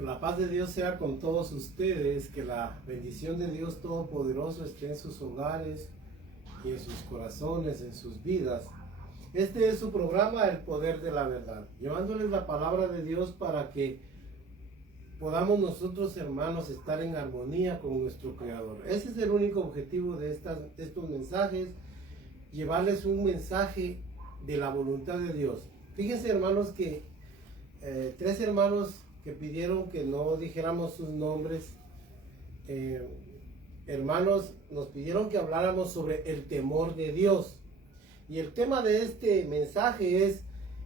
Que la paz de Dios sea con todos ustedes, que la bendición de Dios Todopoderoso esté en sus hogares y en sus corazones, en sus vidas. Este es su programa, El Poder de la Verdad, llevándoles la palabra de Dios para que podamos nosotros, hermanos, estar en armonía con nuestro Creador. Ese es el único objetivo de estos mensajes, llevarles un mensaje de la voluntad de Dios. Fíjense, hermanos, que tres hermanos que pidieron que no dijéramos sus nombres, hermanos, nos pidieron que habláramos sobre el temor de Dios. Y el tema de este mensaje es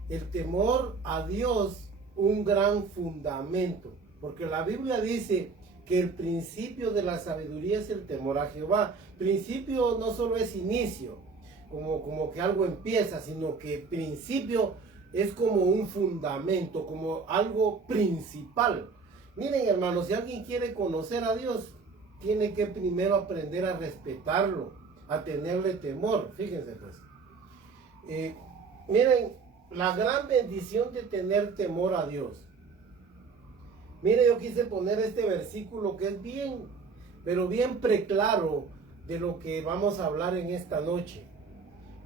el temor a Dios, un gran fundamento. Porque la Biblia dice que el principio de la sabiduría es el temor a Jehová. Principio no solo es inicio, como que algo empieza, sino que principio es como un fundamento, como algo principal. Miren, hermanos, si alguien quiere conocer a Dios, tiene que primero aprender a respetarlo, a tenerle temor. Fíjense pues. Miren, la gran bendición de tener temor a Dios. Mire, yo quise poner este versículo que es bien, pero bien preclaro de lo que vamos a hablar en esta noche.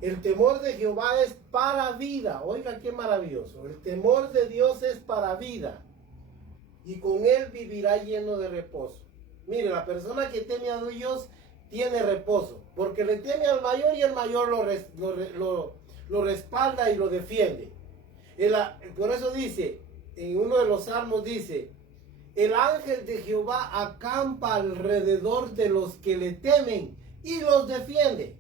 El temor de Jehová es para vida. Oiga, qué maravilloso. El temor de Dios es para vida. Y con él vivirá lleno de reposo. Mire, la persona que teme a Dios tiene reposo. Porque le teme al mayor y el mayor lo respalda y lo defiende. Por eso dice, en uno de los salmos dice, el ángel de Jehová acampa alrededor de los que le temen y los defiende.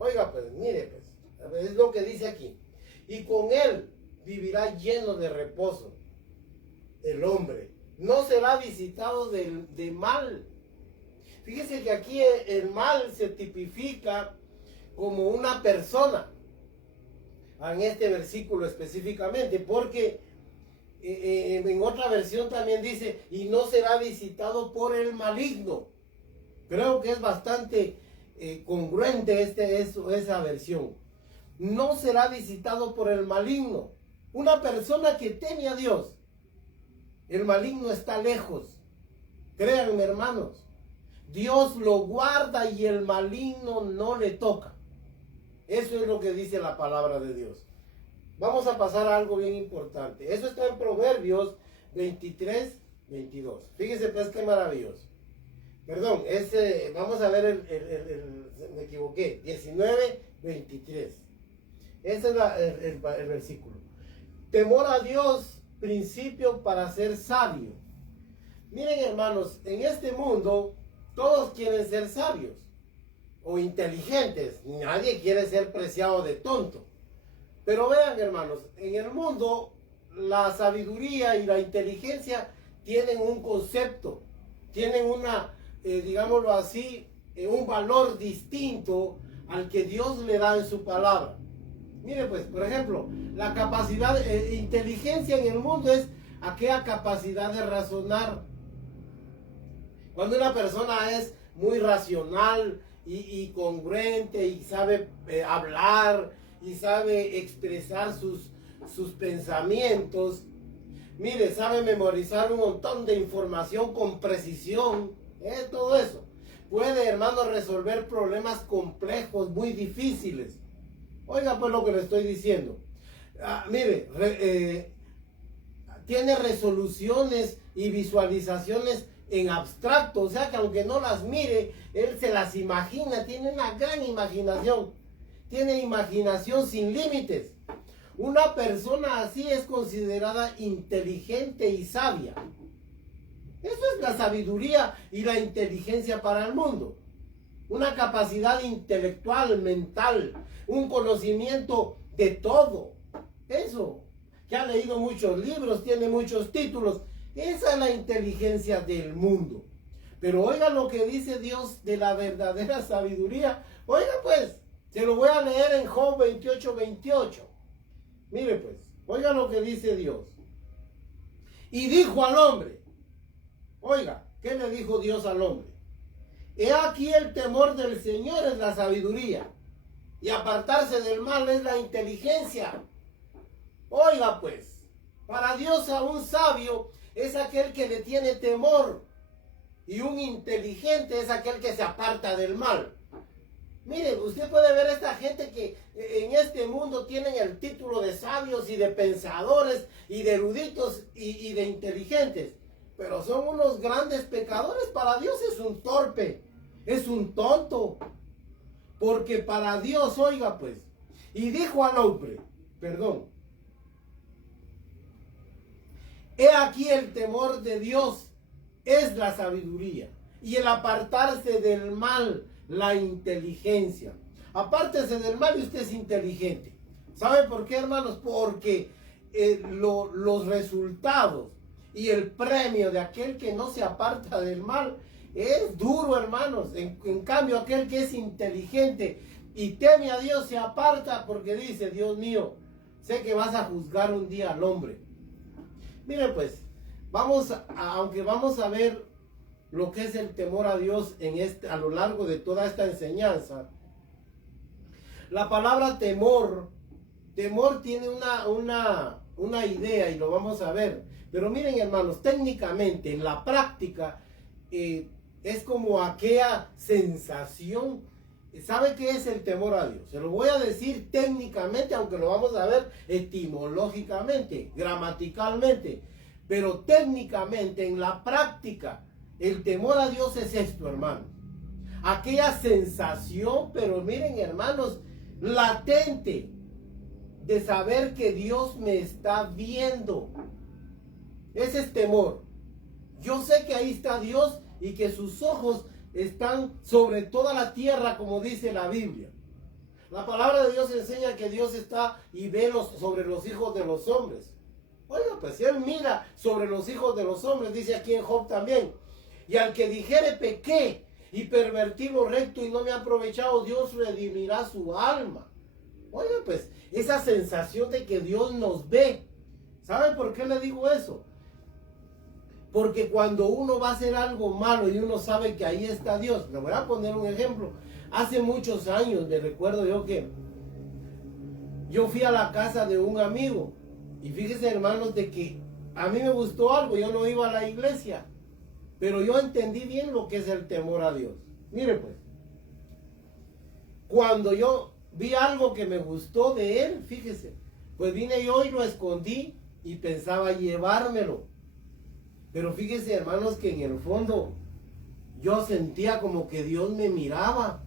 Oiga, pues, mire, pues, es lo que dice aquí. Y con él vivirá lleno de reposo el hombre. No será visitado de mal. Fíjese que aquí el mal se tipifica como una persona. En este versículo específicamente, porque en otra versión también dice, y no será visitado por el maligno. Creo que es bastante congruente esa versión. No será visitado por el maligno. Una persona que teme a Dios, el maligno está lejos. Créanme, hermanos, Dios lo guarda y el maligno no le toca. Eso es lo que dice la palabra de Dios. Vamos a pasar a algo bien importante. Eso está en Proverbios 23, 22. Fíjense pues qué maravilloso. Perdón, vamos a ver me equivoqué, 19, 23. Ese es el versículo. Temor a Dios, principio para ser sabio. Miren, hermanos, en este mundo todos quieren ser sabios o inteligentes. Nadie quiere ser preciado de tonto. Pero vean, hermanos, en el mundo la sabiduría y la inteligencia tienen un concepto, tienen digámoslo así, un valor distinto al que Dios le da en su palabra. Mire pues, por ejemplo, la capacidad, inteligencia en el mundo es aquella capacidad de razonar. Cuando una persona es muy racional y congruente y sabe hablar y sabe expresar sus pensamientos, mire, sabe memorizar un montón de información con precisión, todo eso. Puede, hermano, resolver problemas complejos, muy difíciles. Oiga pues lo que le estoy diciendo. Mire, tiene resoluciones y visualizaciones en abstracto, o sea que aunque no las mire, él se las imagina, tiene una gran imaginación, tiene imaginación sin límites. Una persona así es considerada inteligente y sabia. Eso es la sabiduría y la inteligencia para el mundo. Una capacidad intelectual, mental, un conocimiento de todo. Eso, que ha leído muchos libros, tiene muchos títulos. Esa es la inteligencia del mundo. Pero oiga lo que dice Dios de la verdadera sabiduría. Oiga pues, se lo voy a leer en Job 28, 28. Mire pues, oiga lo que dice Dios. Y dijo al hombre, oiga, ¿qué le dijo Dios al hombre? He aquí el temor del Señor es la sabiduría, y apartarse del mal es la inteligencia. Oiga pues, para Dios a un sabio es aquel que le tiene temor. Y un inteligente es aquel que se aparta del mal. Mire, usted puede ver a esta gente que en este mundo tienen el título de sabios y de pensadores y de eruditos y de inteligentes. Pero son unos grandes pecadores. Para Dios es un torpe, es un tonto. Porque para Dios, oiga pues, y dijo al hombre, perdón, he aquí el temor de Dios es la sabiduría y el apartarse del mal, la inteligencia. Apártese del mal y usted es inteligente. ¿Sabe por qué, hermanos? Porque los resultados y el premio de aquel que no se aparta del mal es duro, hermanos. En cambio, aquel que es inteligente y teme a Dios se aparta porque dice, Dios mío, sé que vas a juzgar un día al hombre. Mire pues, aunque vamos a ver lo que es el temor a Dios a lo largo de toda esta enseñanza, la palabra temor tiene una idea y lo vamos a ver. Pero miren, hermanos, técnicamente, en la práctica, es como aquella sensación. ¿Sabe qué es el temor a Dios? Se lo voy a decir técnicamente, aunque lo vamos a ver etimológicamente, gramaticalmente. Pero técnicamente, en la práctica, el temor a Dios es esto, hermanos. Aquella sensación, pero miren, hermanos, latente de saber que Dios me está viendo. Ese es temor. Yo sé que ahí está Dios y que sus ojos están sobre toda la tierra, como dice la Biblia. La palabra de Dios enseña que Dios está y ve sobre los hijos de los hombres. Oiga, pues Él mira sobre los hijos de los hombres, dice aquí en Job también. Y al que dijere pequé y pervertí lo recto y no me ha aprovechado, Dios redimirá su alma. Oiga, pues esa sensación de que Dios nos ve. ¿Sabe por qué le digo eso? Porque cuando uno va a hacer algo malo y uno sabe que ahí está Dios. Le voy a poner un ejemplo. Hace muchos años me recuerdo yo que yo fui a la casa de un amigo. Y fíjense, hermanos, de que a mí me gustó algo. Yo no iba a la iglesia. Pero yo entendí bien lo que es el temor a Dios. Mire pues. Cuando yo vi algo que me gustó de él, fíjese. Pues vine yo y lo escondí y pensaba llevármelo. Pero fíjese, hermanos, que en el fondo yo sentía como que Dios me miraba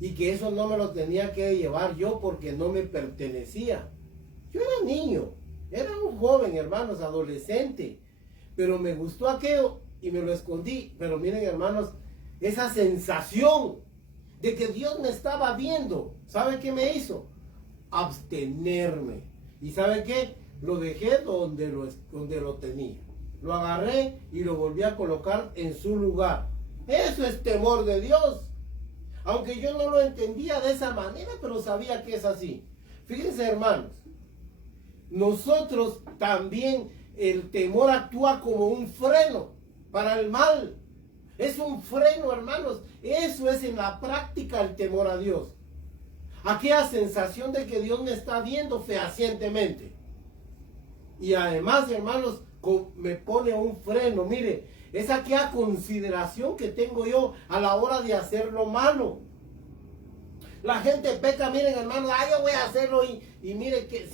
y que eso no me lo tenía que llevar yo porque no me pertenecía. Yo era niño, era un joven, hermanos, adolescente, pero me gustó aquello y me lo escondí. Pero miren, hermanos, esa sensación de que Dios me estaba viendo, ¿sabe qué me hizo? Abstenerme. ¿Y sabe qué? Lo dejé donde lo tenía. Lo agarré y lo volví a colocar en su lugar. Eso es temor de Dios. Aunque yo no lo entendía de esa manera, pero sabía que es así. Fíjense, hermanos, nosotros también, el temor actúa como un freno para el mal. Es un freno, hermanos. Eso es en la práctica el temor a Dios. Aquella sensación de que Dios me está viendo fehacientemente. Y además, hermanos, me pone un freno. Mire, es aquella consideración que tengo yo a la hora de hacer lo malo. La gente peca, miren, hermanos, yo voy a hacerlo y mire que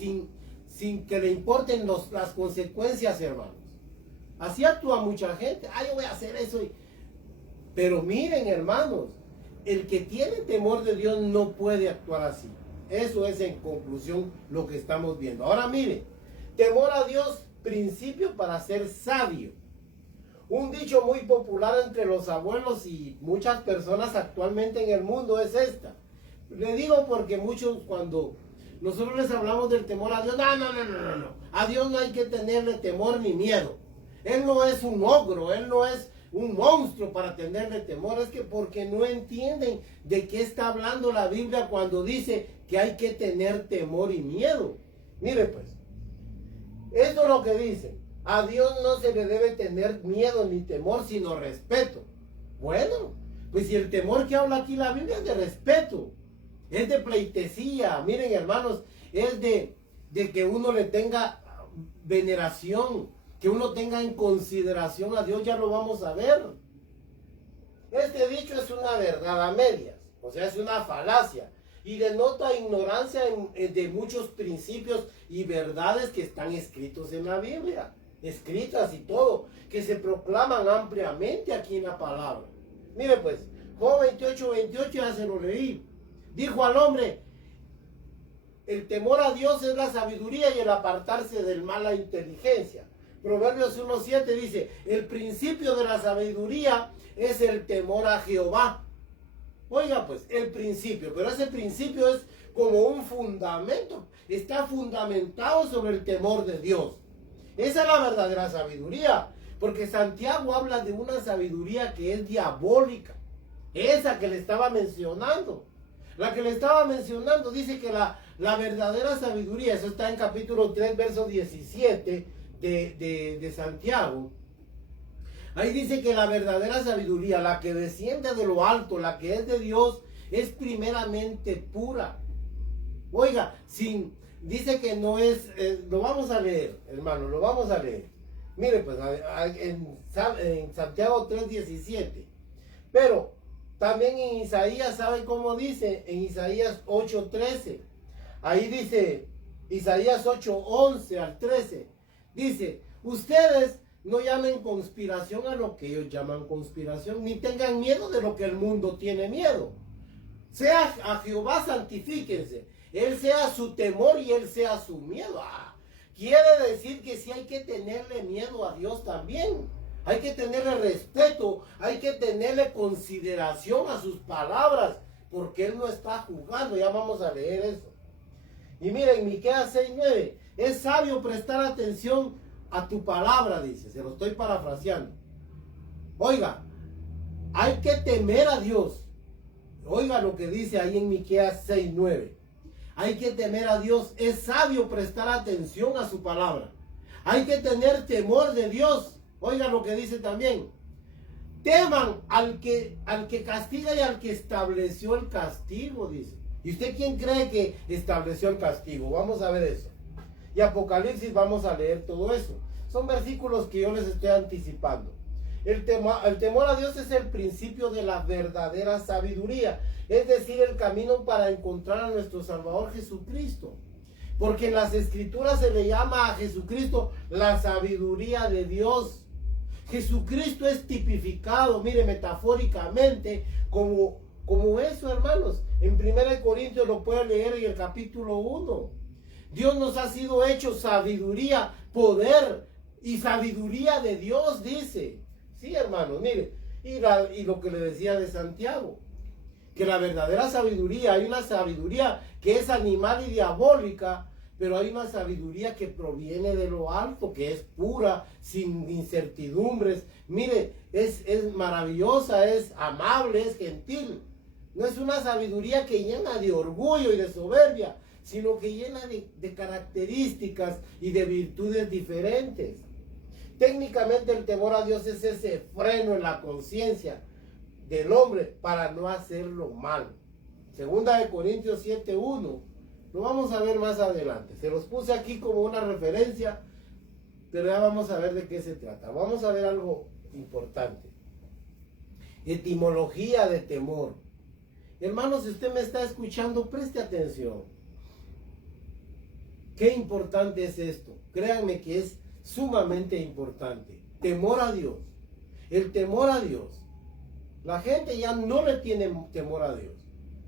sin que le importen las consecuencias, hermanos. Así actúa mucha gente. Yo voy a hacer eso. Pero miren, hermanos, el que tiene temor de Dios no puede actuar así. Eso es en conclusión lo que estamos viendo. Ahora mire, temor a Dios, principio para ser sabio. Un dicho muy popular entre los abuelos y muchas personas actualmente en el mundo es esta. Le digo porque muchos, cuando nosotros les hablamos del temor a Dios, no. A Dios no hay que tenerle temor ni miedo. Él no es un ogro, Él no es un monstruo para tenerle temor. Es que porque no entienden de qué está hablando la Biblia cuando dice que hay que tener temor y miedo. Mire pues, esto es lo que dice. A Dios no se le debe tener miedo ni temor, sino respeto. Bueno, pues si el temor que habla aquí la Biblia es de respeto, es de pleitesía. Miren, hermanos, es de que uno le tenga veneración, que uno tenga en consideración a Dios, ya lo vamos a ver. Este dicho es una verdad a medias, o sea, es una falacia y denota ignorancia de muchos principios y verdades que están escritos en la Biblia, escritas y todo, que se proclaman ampliamente aquí en la palabra. Mire pues, Job 28:28 ya se lo leí. Dijo al hombre: el temor a Dios es la sabiduría y el apartarse del mal la inteligencia. Proverbios 1:7 dice: el principio de la sabiduría es el temor a Jehová. Oiga pues, el principio, pero ese principio es como un fundamento, está fundamentado sobre el temor de Dios. Esa es la verdadera sabiduría, porque Santiago habla de una sabiduría que es diabólica, esa que le estaba mencionando. La que le estaba mencionando dice que la verdadera sabiduría, eso está en capítulo 3, verso 17 de Santiago. Ahí dice que la verdadera sabiduría, la que desciende de lo alto, la que es de Dios, es primeramente pura. Oiga, dice que no es, lo vamos a leer, hermano, lo vamos a leer. Mire, pues, en Santiago 3:17. Pero también en Isaías, ¿sabe cómo dice? En Isaías 8:13. Ahí dice, Isaías 8:11 al 13. Dice: ustedes no llamen conspiración a lo que ellos llaman conspiración, ni tengan miedo de lo que el mundo tiene miedo. Sea a Jehová santifíquense, Él sea su temor y Él sea su miedo. Quiere decir que sí hay que tenerle miedo a Dios también. Hay que tenerle respeto, hay que tenerle consideración a sus palabras, porque Él no está juzgando. Ya vamos a leer eso. Y miren, Miqueas 6:9, es sabio prestar atención a tu palabra, dice, se lo estoy parafraseando. Oiga, hay que temer a Dios. Oiga lo que dice ahí en Miqueas 6:9. Hay que temer a Dios, es sabio prestar atención a su palabra. Hay que tener temor de Dios. Oiga lo que dice también: teman al que castiga y al que estableció el castigo, dice. ¿Y usted quién cree que estableció el castigo? Vamos a ver eso. Y Apocalipsis vamos a leer todo eso. Son versículos que yo les estoy anticipando. El temor a Dios es el principio de la verdadera sabiduría, es decir, el camino para encontrar a nuestro Salvador Jesucristo. Porque en las Escrituras se le llama a Jesucristo la sabiduría de Dios. Jesucristo es tipificado, mire, metafóricamente, como eso, hermanos. En 1 Corintios lo pueden leer en el capítulo 1. Dios nos ha sido hecho sabiduría, poder y sabiduría de Dios, dice. Sí, hermanos, mire. Y lo que le decía de Santiago, que la verdadera sabiduría, hay una sabiduría que es animal y diabólica, pero hay una sabiduría que proviene de lo alto, que es pura, sin incertidumbres. Mire, es maravillosa, es amable, es gentil. No es una sabiduría que llena de orgullo y de soberbia, sino que llena de características y de virtudes diferentes. Técnicamente el temor a Dios es ese freno en la conciencia del hombre para no hacerlo mal. Segunda de Corintios 7:1. Lo vamos a ver más adelante. Se los puse aquí como una referencia, pero ya vamos a ver de qué se trata. Vamos a ver algo importante. Etimología de temor. Hermanos, si usted me está escuchando, preste atención. Qué importante es esto. Créanme que es sumamente importante. Temor a Dios. El temor a Dios. La gente ya no le tiene temor a Dios.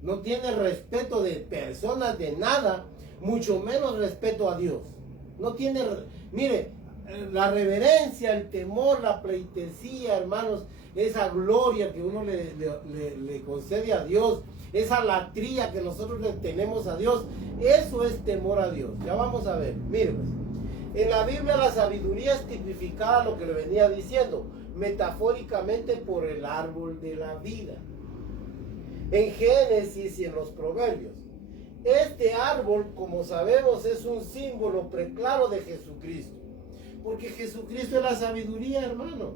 No tiene respeto de personas, de nada, mucho menos respeto a Dios. No tiene, mire, la reverencia, el temor, la pleitesía, hermanos, esa gloria que uno le concede a Dios, esa latría que nosotros le tenemos a Dios, eso es temor a Dios. Ya vamos a ver, mire pues. En la Biblia la sabiduría es tipificada, lo que le venía diciendo, metafóricamente por el árbol de la vida. En Génesis y en los Proverbios. Este árbol, como sabemos, es un símbolo preclaro de Jesucristo. Porque Jesucristo es la sabiduría, hermanos.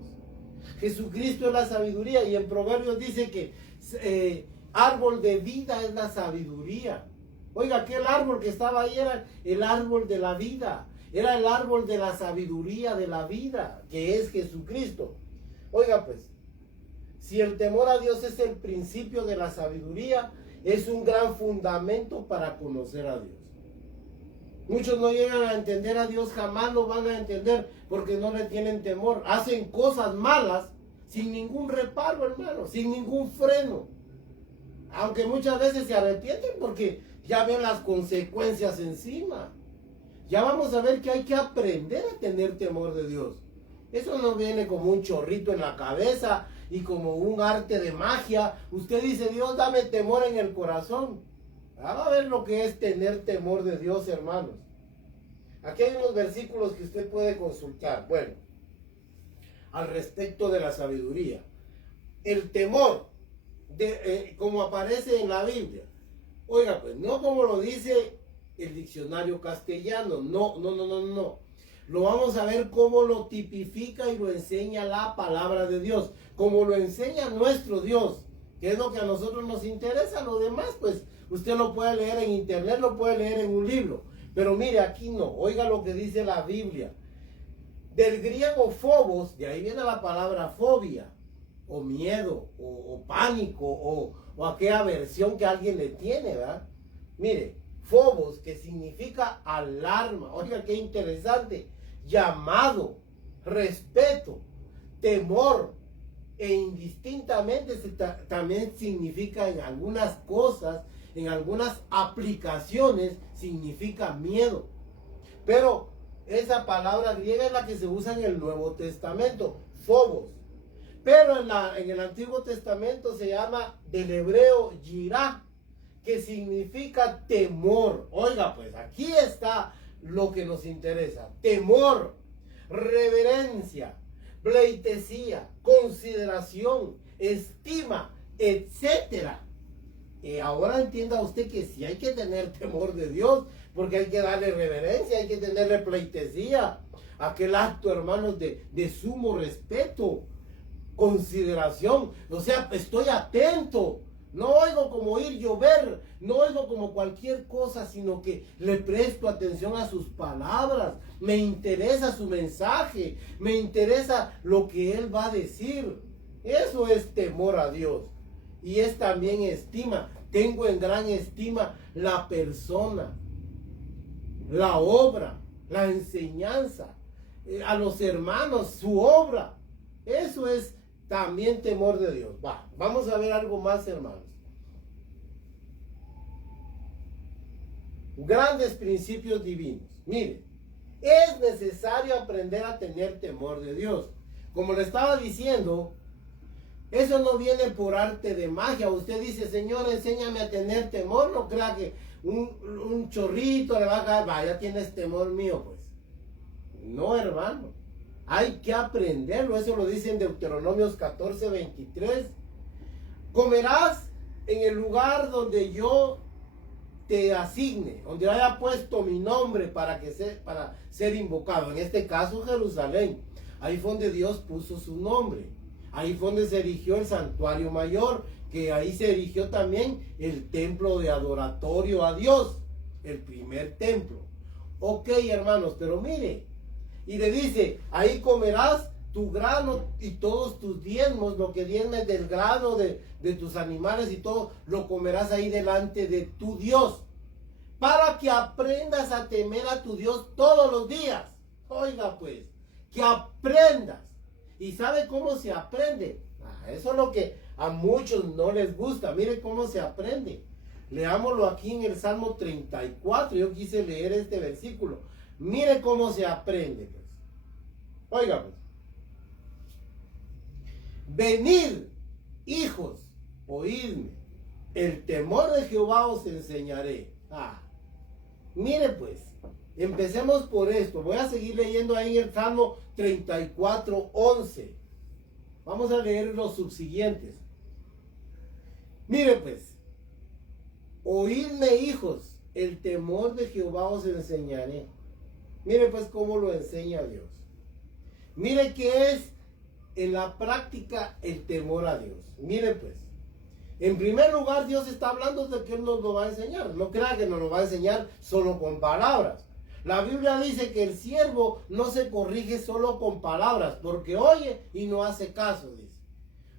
Jesucristo es la sabiduría. Y en Proverbios dice que árbol de vida es la sabiduría. Oiga, aquel árbol que estaba ahí era el árbol de la vida. Era el árbol de la sabiduría de la vida, que es Jesucristo. Oiga pues, si el temor a Dios es el principio de la sabiduría, es un gran fundamento para conocer a Dios. Muchos no llegan a entender a Dios, jamás lo van a entender porque no le tienen temor. Hacen cosas malas sin ningún reparo, hermano, sin ningún freno. Aunque muchas veces se arrepienten porque ya ven las consecuencias encima. Ya vamos a ver que hay que aprender a tener temor de Dios. Eso no viene como un chorrito en la cabeza y como un arte de magia. Usted dice, Dios, dame temor en el corazón. Va a ver lo que es tener temor de Dios, hermanos. Aquí hay unos versículos que usted puede consultar. Bueno, al respecto de la sabiduría. El temor, como aparece en la Biblia. Oiga, pues, no como lo dice el diccionario castellano. No. Lo vamos a ver cómo lo tipifica y lo enseña la palabra de Dios. Como lo enseña nuestro Dios. Que es lo que a nosotros nos interesa. Lo demás, pues, usted lo puede leer en internet, lo puede leer en un libro. Pero mire, aquí no. Oiga lo que dice la Biblia. Del griego phobos, de ahí viene la palabra fobia, o miedo, o pánico, o aquella aversión que alguien le tiene, ¿verdad? Mire, phobos, que significa alarma. Oiga, qué interesante. Llamado, respeto, temor, e indistintamente también significa en algunas cosas, en algunas aplicaciones, significa miedo. Pero esa palabra griega es la que se usa en el Nuevo Testamento, phobos. Pero en el Antiguo Testamento se llama del hebreo yirá, que significa temor. Oiga, pues aquí está lo que nos interesa. Temor, reverencia, pleitesía, consideración, estima, etcétera. Ahora entienda usted que sí hay que tener temor de Dios, porque hay que darle reverencia, hay que tenerle pleitesía, aquel acto, hermanos, de sumo respeto, consideración. O sea, estoy atento, no oigo como oír llover, no oigo como cualquier cosa, sino que le presto atención a sus palabras, me interesa su mensaje, me interesa lo que él va a decir. Eso es temor a Dios. Y es también estima. Tengo en gran estima la persona, la obra, la enseñanza, a los hermanos, su obra. Eso es también temor de Dios. Vamos a ver algo más, hermanos. Grandes principios divinos. Mire, es necesario aprender a tener temor de Dios. Como le estaba diciendo, eso no viene por arte de magia. Usted dice, Señor, enséñame a tener temor. No crea que un chorrito le va a caer. Ya tienes temor mío, pues. No, hermano. Hay que aprenderlo. Eso lo dice en Deuteronomios 14:23. Comerás en el lugar donde yo te asigne, donde haya puesto mi nombre para ser invocado. En este caso, Jerusalén. Ahí fue donde Dios puso su nombre. Ahí fue donde se erigió el santuario mayor, que ahí se erigió también el templo de adoratorio a Dios, el primer templo. Ok, hermanos, pero mire, y le dice, ahí comerás tu grano y todos tus diezmos, lo que diezmes del grano de tus animales y todo, lo comerás ahí delante de tu Dios, para que aprendas a temer a tu Dios todos los días. Oiga pues, que aprendas. ¿Y sabe cómo se aprende? Eso es lo que a muchos no les gusta. Mire cómo se aprende. Leámoslo aquí en el Salmo 34. Yo quise leer este versículo. Mire cómo se aprende, pues. Oiga, pues. Venid, hijos, oídme. El temor de Jehová os enseñaré. Mire, pues. Empecemos por esto. Voy a seguir leyendo ahí en el Salmo 34:11. Vamos a leer los subsiguientes. Mire pues, oídme, hijos, el temor de Jehová os enseñaré. Mire pues cómo lo enseña Dios. Mire qué es en la práctica el temor a Dios. Mire pues, en primer lugar Dios está hablando de que Él nos lo va a enseñar. No crea que nos lo va a enseñar solo con palabras. La Biblia dice que el siervo no se corrige solo con palabras, porque oye y no hace caso, dice.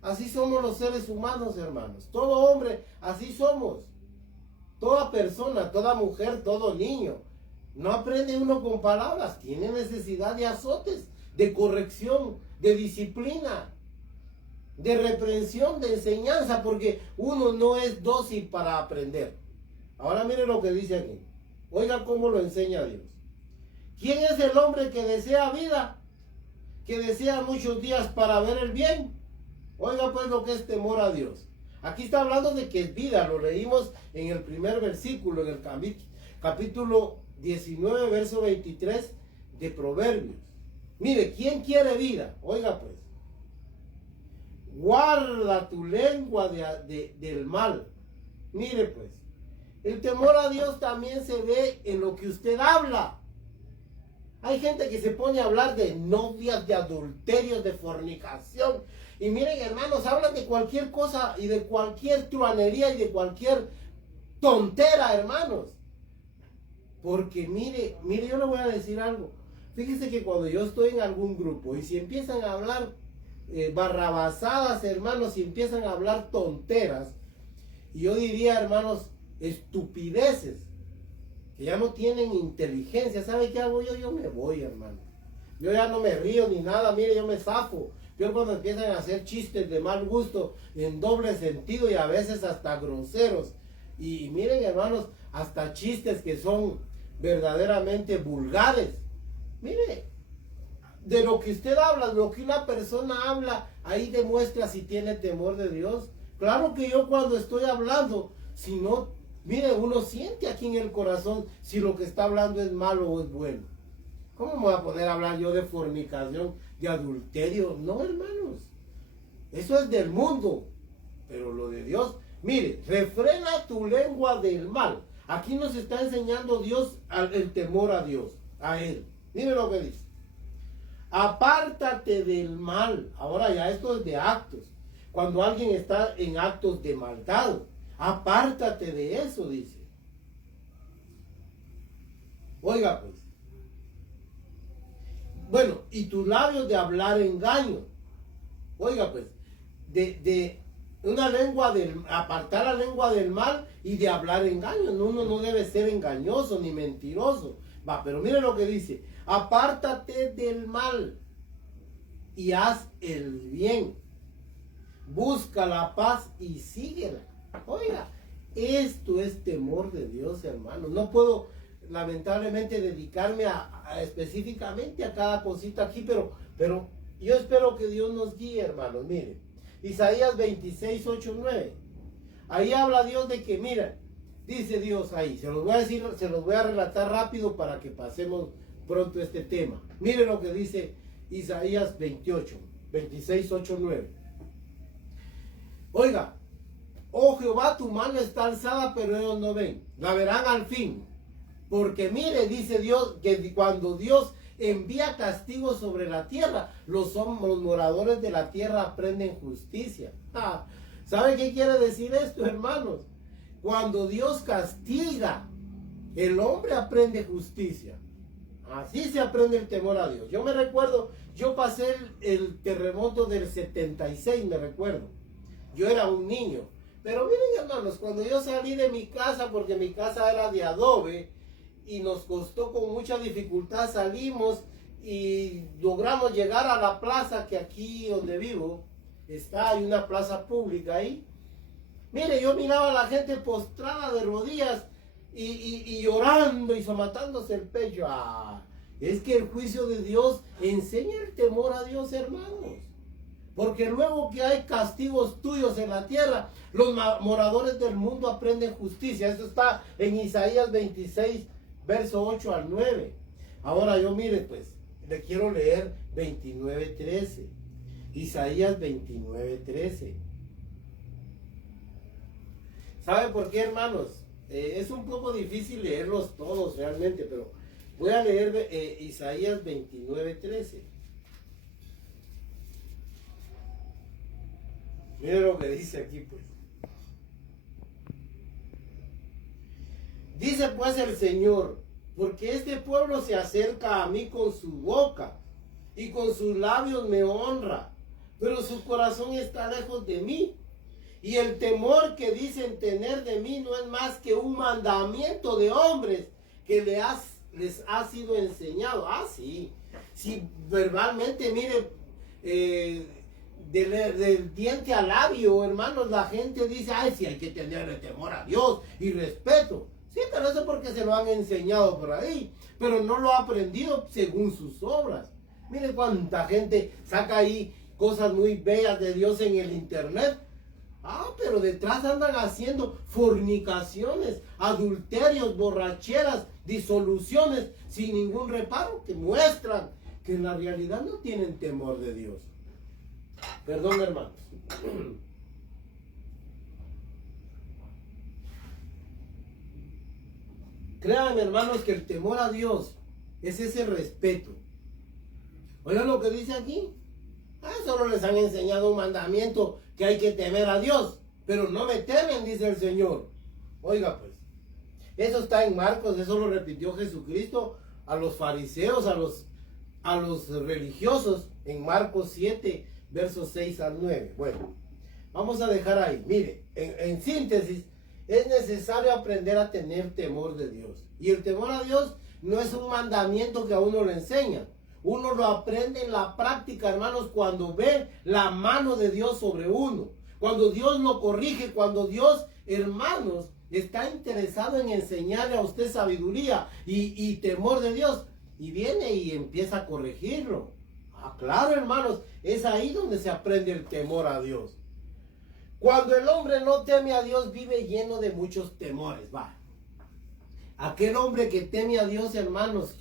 Así somos los seres humanos, hermanos. Todo hombre, así somos. Toda persona, toda mujer, todo niño. No aprende uno con palabras, tiene necesidad de azotes, de corrección, de disciplina, de reprensión, de enseñanza, porque uno no es dócil para aprender. Ahora mire lo que dice aquí. Oiga cómo lo enseña Dios. ¿Quién es el hombre que desea vida? Que desea muchos días para ver el bien. Oiga pues lo que es temor a Dios. Aquí está hablando de que es vida. Lo leímos en el primer versículo, en el capítulo 19, verso 23 de Proverbios. Mire, ¿quién quiere vida? Oiga pues. Guarda tu lengua del mal. Mire pues. El temor a Dios también se ve en lo que usted habla. Hay gente que se pone a hablar de novias, de adulterios, de fornicación. Y miren, hermanos, hablan de cualquier cosa y de cualquier truanería y de cualquier tontera, hermanos. Porque mire, yo le voy a decir algo. Fíjese que cuando yo estoy en algún grupo y si empiezan a hablar barrabasadas, hermanos, si empiezan a hablar tonteras, y yo diría, hermanos, estupideces, que ya no tienen inteligencia, ¿sabe qué hago yo? Yo me voy, hermano. Yo ya no me río ni nada, mire, yo me zafo. Yo cuando empiezan a hacer chistes de mal gusto, en doble sentido y a veces hasta groseros. Y miren, hermanos, hasta chistes que son verdaderamente vulgares. Mire, de lo que usted habla, de lo que una persona habla, ahí demuestra si tiene temor de Dios. Claro que yo cuando estoy hablando, si no, mire, uno siente aquí en el corazón si lo que está hablando es malo o es bueno. ¿Cómo me voy a poner a hablar yo de fornicación, de adulterio? No, hermanos. Eso es del mundo. Pero lo de Dios, mire, refrena tu lengua del mal. Aquí nos está enseñando Dios el temor a Dios, a Él. Mire lo que dice. Apártate del mal. Ahora ya esto es de actos. Cuando alguien está en actos de maldad, apártate de eso, dice. Oiga pues. Bueno, y tus labios de hablar engaño. Oiga pues, de una lengua apartar la lengua del mal y de hablar engaño. Uno no debe ser engañoso ni mentiroso. Va, pero mire lo que dice. Apártate del mal y haz el bien. Busca la paz y síguela. Oiga, esto es temor de Dios, hermano. No puedo lamentablemente dedicarme específicamente a cada cosita aquí, pero yo espero que Dios nos guíe, hermanos. Miren, Isaías 26, 8, 9. Ahí habla Dios de que, mira, dice Dios ahí, se los voy a decir, se los voy a relatar rápido para que pasemos pronto este tema. Miren lo que dice Isaías 26, 8, 9. Oiga, oh Jehová, tu mano está alzada, pero ellos no ven. La verán al fin. Porque mire, dice Dios, que cuando Dios envía castigo sobre la tierra, los moradores de la tierra aprenden justicia. ¿Sabe qué quiere decir esto, hermanos? Cuando Dios castiga, el hombre aprende justicia. Así se aprende el temor a Dios. Yo me recuerdo, yo pasé el terremoto del 76, me recuerdo. Yo era un niño. Pero miren, hermanos, cuando yo salí de mi casa, porque mi casa era de adobe, y nos costó con mucha dificultad, salimos y logramos llegar a la plaza que aquí donde vivo está, hay una plaza pública ahí. Mire, yo miraba a la gente postrada de rodillas y llorando y somatándose el pecho. Es que el juicio de Dios enseña el temor a Dios, hermanos. Porque luego que hay castigos tuyos en la tierra, los moradores del mundo aprenden justicia. Eso está en Isaías 26, verso 8 al 9. Ahora yo mire pues, le quiero leer 29:13. Isaías 29:13. ¿Sabe por qué, hermanos? Es un poco difícil leerlos todos realmente, pero voy a leer Isaías 29:13. Mire lo que dice aquí pues. Dice pues el Señor, porque este pueblo se acerca a mí con su boca y con sus labios me honra, pero su corazón está lejos de mí. Y el temor que dicen tener de mí no es más que un mandamiento de hombres que les ha sido enseñado. Ah, sí. Si verbalmente, mire, del diente al labio, hermanos, la gente dice, ay, sí hay que tenerle temor a Dios y respeto. Sí, pero eso porque se lo han enseñado por ahí, pero no lo ha aprendido según sus obras. Mire cuánta gente saca ahí cosas muy bellas de Dios en el internet. Ah, pero detrás andan haciendo fornicaciones, adulterios, borracheras, disoluciones, sin ningún reparo, que muestran que en la realidad no tienen temor de Dios. Perdón, hermanos. Créanme, hermanos, que el temor a Dios es ese respeto. Oigan lo que dice aquí. Ah, solo les han enseñado un mandamiento que hay que temer a Dios, pero no me temen, dice el Señor. Oiga pues, eso está en Marcos, eso lo repitió Jesucristo a los fariseos, a los religiosos, en Marcos 7, versos 6 al 9. Bueno, vamos a dejar ahí. Mire, en síntesis, es necesario aprender a tener temor de Dios. Y el temor a Dios no es un mandamiento que a uno le enseña. Uno lo aprende en la práctica, hermanos, cuando ve la mano de Dios sobre uno. Cuando Dios lo corrige, cuando Dios, hermanos, está interesado en enseñarle a usted sabiduría y temor de Dios. Y viene y empieza a corregirlo. Ah, claro, hermanos, es ahí donde se aprende el temor a Dios. Cuando el hombre no teme a Dios, vive lleno de muchos temores. Va. Aquel hombre que teme a Dios, hermanos,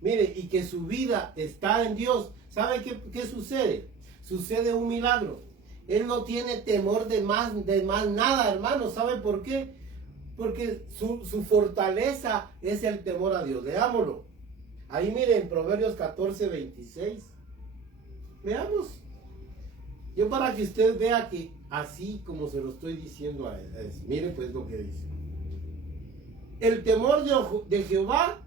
mire, y que su vida está en Dios, ¿sabe qué sucede? Sucede un milagro. Él no tiene temor de más nada, hermanos. ¿Sabe por qué? Porque su fortaleza es el temor a Dios. Leámoslo. Ahí miren, Proverbios 14, 26. Veamos. Yo para que usted vea que así como se lo estoy diciendo a él, mire pues lo que dice. El temor de Jehová,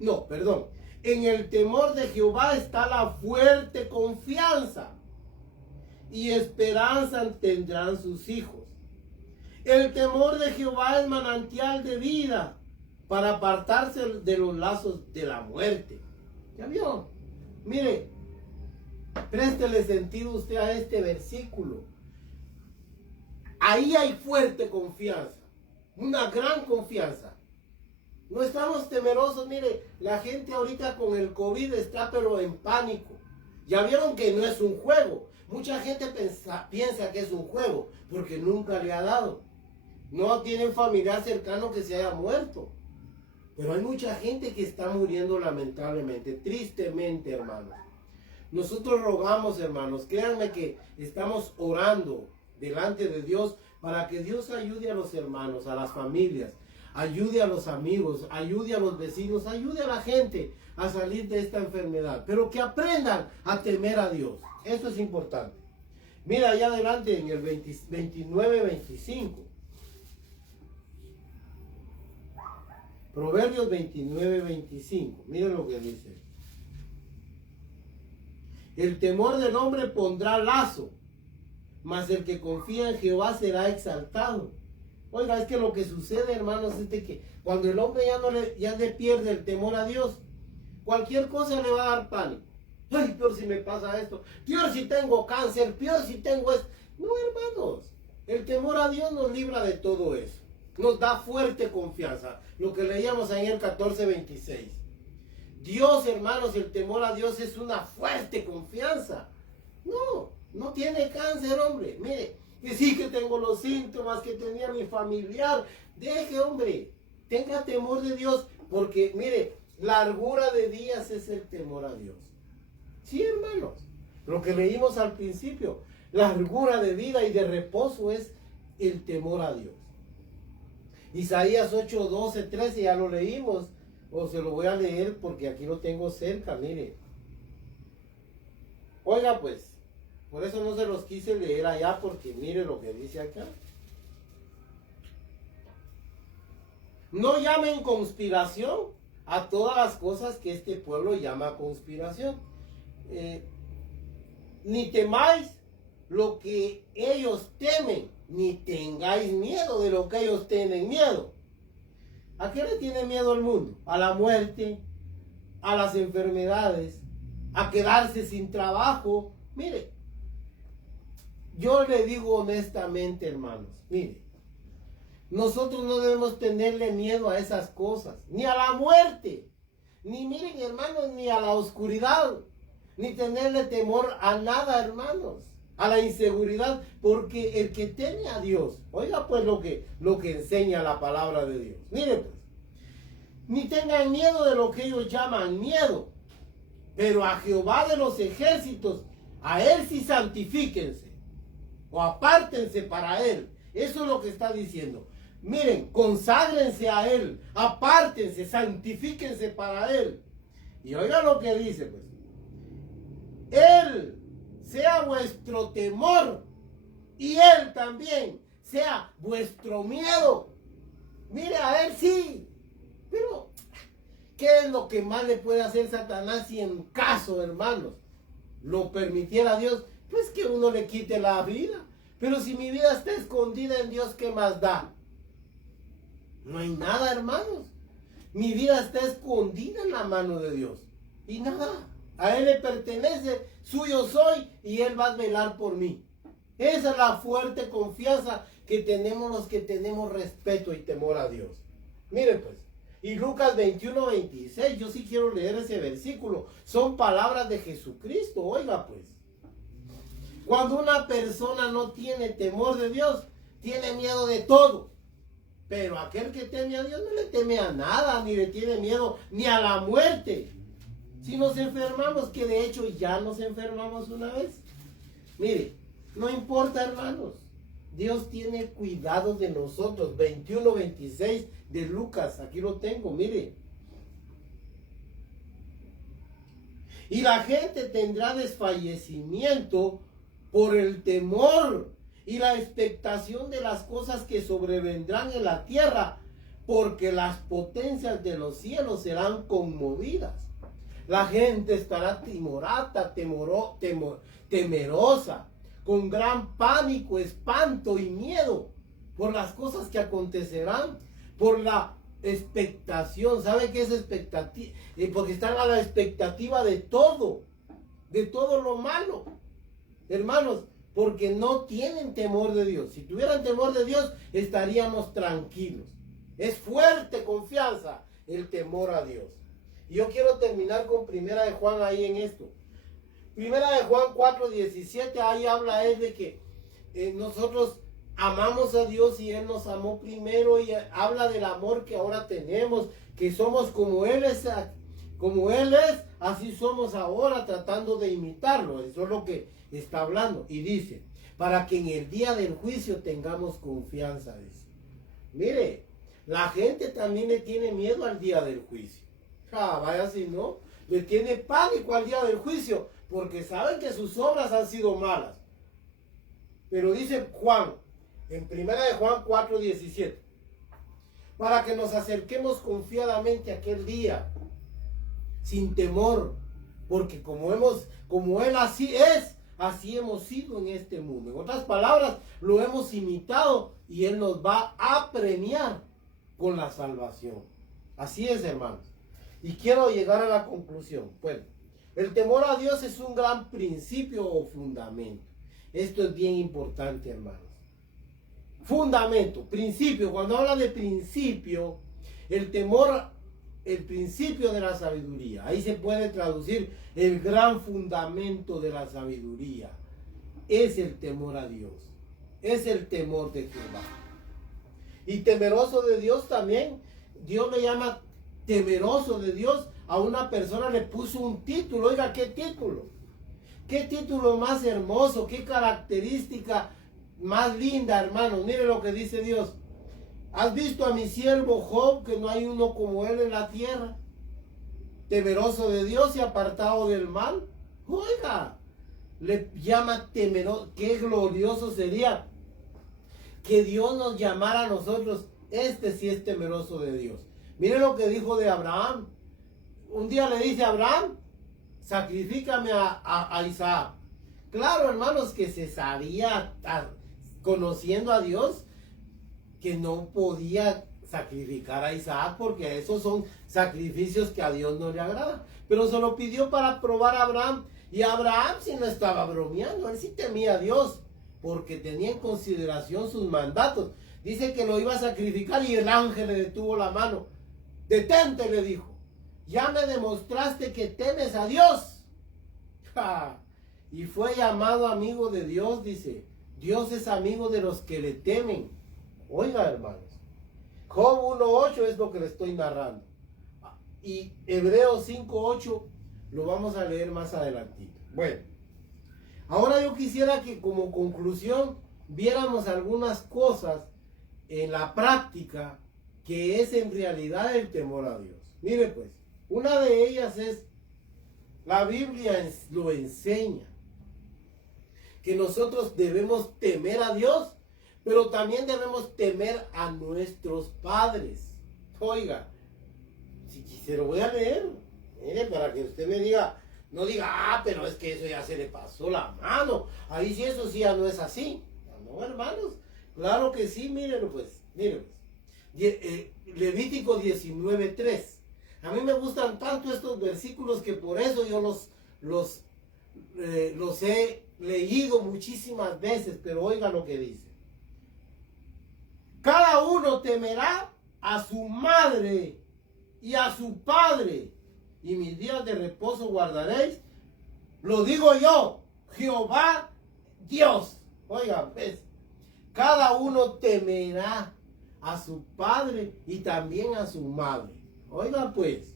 no, perdón. En el temor de Jehová está la fuerte confianza y esperanza tendrán sus hijos. El temor de Jehová es manantial de vida para apartarse de los lazos de la muerte. ¿Ya vio? Mire, préstele sentido usted a este versículo. Ahí hay fuerte confianza, una gran confianza. No estamos temerosos, mire, la gente ahorita con el COVID está pero en pánico. Ya vieron que no es un juego. Mucha gente piensa que es un juego porque nunca le ha dado. No tienen familiar cercano que se haya muerto. Pero hay mucha gente que está muriendo lamentablemente, tristemente, hermanos. Nosotros rogamos, hermanos, créanme que estamos orando delante de Dios para que Dios ayude a los hermanos, a las familias, ayude a los amigos, ayude a los vecinos, ayude a la gente a salir de esta enfermedad, pero que aprendan a temer a Dios. Eso es importante. Mira allá adelante en el 29-25. Proverbios 29-25. Miren lo que dice. El temor del hombre pondrá lazo, mas el que confía en Jehová será exaltado. Oiga, es que lo que sucede, hermanos, es de que cuando el hombre ya le pierde el temor a Dios, cualquier cosa le va a dar pánico. Ay, peor si me pasa esto, peor si tengo cáncer, peor si tengo esto. No, hermanos, el temor a Dios nos libra de todo eso. Nos da fuerte confianza. Lo que leíamos ahí en el 14:26. Dios, hermanos, el temor a Dios es una fuerte confianza. No tiene cáncer, hombre. Mire, que sí que tengo los síntomas que tenía mi familiar. Deje, hombre, tenga temor de Dios, porque, mire, largura de días es el temor a Dios. Sí, hermanos, lo que leímos al principio, largura de vida y de reposo es el temor a Dios. Isaías 8, 12, 13, ya lo leímos, o se lo voy a leer porque aquí lo tengo cerca, mire. Oiga pues, por eso no se los quise leer allá, porque mire lo que dice acá. No llamen conspiración a todas las cosas que este pueblo llama conspiración. Ni temáis lo que ellos temen, ni tengáis miedo de lo que ellos tienen miedo. ¿A qué le tiene miedo el mundo? A la muerte, a las enfermedades, a quedarse sin trabajo. Mire, yo le digo honestamente, hermanos, mire, nosotros no debemos tenerle miedo a esas cosas, ni a la muerte, ni miren, hermanos, ni a la oscuridad, ni tenerle temor a nada, hermanos, a la inseguridad, porque el que teme a Dios, oiga pues lo que enseña la palabra de Dios. Mire pues, ni tengan miedo de lo que ellos llaman miedo, pero a Jehová de los ejércitos, a él sí santifíquense, o apártense para él. Eso es lo que está diciendo. Miren, conságrense a él, apártense, santifíquense para él. Y oiga lo que dice, pues. Él sea vuestro temor y él también sea vuestro miedo. Mire, a él sí. Pero, ¿qué es lo que más le puede hacer Satanás si en caso, hermanos, lo permitiera Dios? Pues que uno le quite la vida. Pero si mi vida está escondida en Dios, ¿qué más da? No hay nada, hermanos. Mi vida está escondida en la mano de Dios. Y nada, a Él le pertenece, suyo soy y Él va a velar por mí. Esa es la fuerte confianza que tenemos los que tenemos respeto y temor a Dios. Miren pues, y Lucas 21:26, yo sí quiero leer ese versículo. Son palabras de Jesucristo, oiga pues. Cuando una persona no tiene temor de Dios, tiene miedo de todo. Pero aquel que teme a Dios no le teme a nada, ni le tiene miedo ni a la muerte. Si nos enfermamos, que de hecho ya nos enfermamos una vez. Mire, no importa, hermanos. Dios tiene cuidado de nosotros. 21:26 de Lucas, aquí lo tengo, mire. Y la gente tendrá desfallecimiento por el temor y la expectación de las cosas que sobrevendrán en la tierra, porque las potencias de los cielos serán conmovidas. La gente estará timorata, temerosa, con gran pánico, espanto y miedo por las cosas que acontecerán, por la expectación. ¿Sabe qué es expectativa? Porque están a la expectativa de todo lo malo. Hermanos, porque no tienen temor de Dios. Si tuvieran temor de Dios, estaríamos tranquilos. Es fuerte confianza el temor a Dios. Y yo quiero terminar con Primera de Juan ahí en esto. Primera de Juan 4:17, ahí habla él de que nosotros amamos a Dios y Él nos amó primero, y habla del amor que ahora tenemos, que somos como Él es, así somos ahora, tratando de imitarlo. Eso es lo que está hablando. Y dice, para que en el día del juicio tengamos confianza, dice. Mire, la gente también le tiene miedo al día del juicio. Vaya si no, le tiene pánico al día del juicio, porque saben que sus obras han sido malas. Pero dice Juan, en Primera de Juan 4:17, para que nos acerquemos confiadamente a aquel día, sin temor, porque como Él así es, así hemos sido en este mundo. En otras palabras, lo hemos imitado y Él nos va a premiar con la salvación. Así es, hermanos. Y quiero llegar a la conclusión. Bueno, el temor a Dios es un gran principio o fundamento. Esto es bien importante, hermanos. Fundamento, principio. Cuando habla de principio, el temor, el principio de la sabiduría. Ahí se puede traducir el gran fundamento de la sabiduría. Es el temor a Dios. Es el temor de Jehová. Y temeroso de Dios también. Dios le llama temeroso de Dios. A una persona le puso un título. Oiga, ¿qué título? ¿Qué título más hermoso? ¿Qué característica más linda, hermanos? Mire lo que dice Dios. ¿Has visto a mi siervo Job, que no hay uno como él en la tierra? Temeroso de Dios y apartado del mal. Oiga, le llama temeroso. Qué glorioso sería que Dios nos llamara a nosotros. Este sí es temeroso de Dios. Mire lo que dijo de Abraham. un día le dice a Abraham, sacrifícame a Isaac. Claro, hermanos, que se sabía, conociendo a Dios, que no podía sacrificar a Isaac porque esos son sacrificios que a Dios no le agradan. Pero se lo pidió para probar a Abraham. Y Abraham sí no estaba bromeando, él sí temía a Dios porque tenía en consideración sus mandatos. Dice que lo iba a sacrificar y el ángel le detuvo la mano. Detente, le dijo. Ya me demostraste que temes a Dios. ¡Ja! Y fue llamado amigo de Dios, dice. Dios es amigo de los que le temen. Oiga, hermanos. Job 1.8 es lo que le estoy narrando. Y Hebreos 5.8 lo vamos a leer más adelantito. Bueno, ahora yo quisiera que como conclusión viéramos algunas cosas en la práctica que es en realidad el temor a Dios. Mire pues, una de ellas es, la Biblia lo enseña, que nosotros debemos temer a Dios, pero también debemos temer a nuestros padres. Oiga, si se lo voy a leer, mire, para que usted me diga, no diga, pero es que eso ya se le pasó la mano, ahí sí eso sí ya no es así. No, hermanos, claro que sí, mírenlo pues, mírenlo pues. Levítico 19.3. A mí me gustan tanto estos versículos que por eso yo los he leído muchísimas veces, pero oiga lo que dice. Cada uno temerá a su madre y a su padre, y mis días de reposo guardaréis. Lo digo yo, Jehová Dios. Oigan, pues, cada uno temerá a su padre y también a su madre. Oigan, pues,